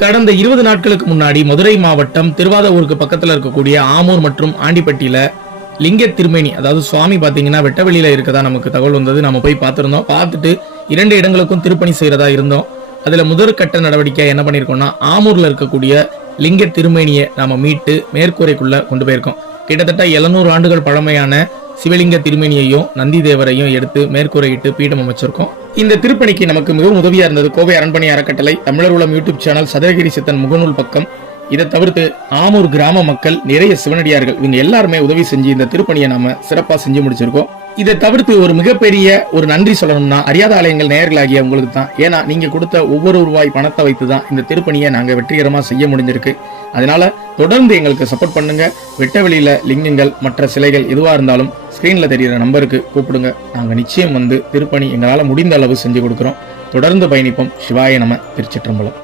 கடந்த 20 நாட்களுக்கு முன்னாடி மதுரை மாவட்டம் திருவாதூருக்கு பக்கத்துல இருக்கக்கூடிய ஆமூர் மற்றும் ஆண்டிப்பட்டியில லிங்க திருமேனி, அதாவது சுவாமி பாத்தீங்கன்னா வெட்டவெளியில இருக்கதா நமக்கு தகவல் வந்தது. நம்ம போய் பார்த்திருந்தோம். பார்த்துட்டு 2 இடங்களுக்கும் திருப்பணி செய்யறதா இருந்தோம். அதுல முதற்கட்ட நடவடிக்கை என்ன பண்ணிருக்கோம்னா, ஆமூர்ல இருக்கக்கூடிய லிங்க திருமேனியை நாம மீட்டு மேற்கூரைக்குள்ள கொண்டு போயிருக்கோம். கிட்டத்தட்ட 700 ஆண்டுகள் பழமையான சிவலிங்க திருமேனியையும் நந்தி தேவரையும் எடுத்து மேற்கூரையிட்டு பீடம் அமைச்சிருக்கோம். இந்த திருப்பணிக்கு நமக்கு மிகவும் உதவியா இருந்தது கோவை அரண்மனை அறக்கட்டளை, தமிழர் உலகம் யூடியூப் சேனல், சதுரகிரி சித்தன் முகநூல் பக்கம். இதை தவிர்த்து ஆமூர் கிராம மக்கள், நிறைய சிவனடியார்கள், இவங்க எல்லாருமே உதவி செஞ்சு இந்த திருப்பணியை நாம சிறப்பா செஞ்சு முடிச்சிருக்கோம். இதை தவிர்த்து ஒரு மிகப்பெரிய ஒரு நன்றி சொல்லணும்னா அறியாத ஆலயங்கள் நேயர்களாகிய உங்களுக்கு தான். ஏன்னா நீங்க கொடுத்த ஒவ்வொரு ரூபாய் பணத்தை வைத்து தான் இந்த திருப்பணியை நாங்க வெற்றிகரமா செய்ய முடிஞ்சிருக்கு. அதனால தொடர்ந்து எங்களுக்கு சப்போர்ட் பண்ணுங்க. வெட்டவெளியில லிங்கங்கள், மற்ற சிலைகள் எதுவா இருந்தாலும் ஸ்கிரீன்ல தெரிகிற நம்பருக்கு கூப்பிடுங்க. நாங்க நிச்சயம் வந்து திருப்பணி எங்களால முடிந்த அளவு செஞ்சு கொடுக்கிறோம். தொடர்ந்து பயணிப்போம். சிவாய நம. திருச்சிற்றம்பலம்.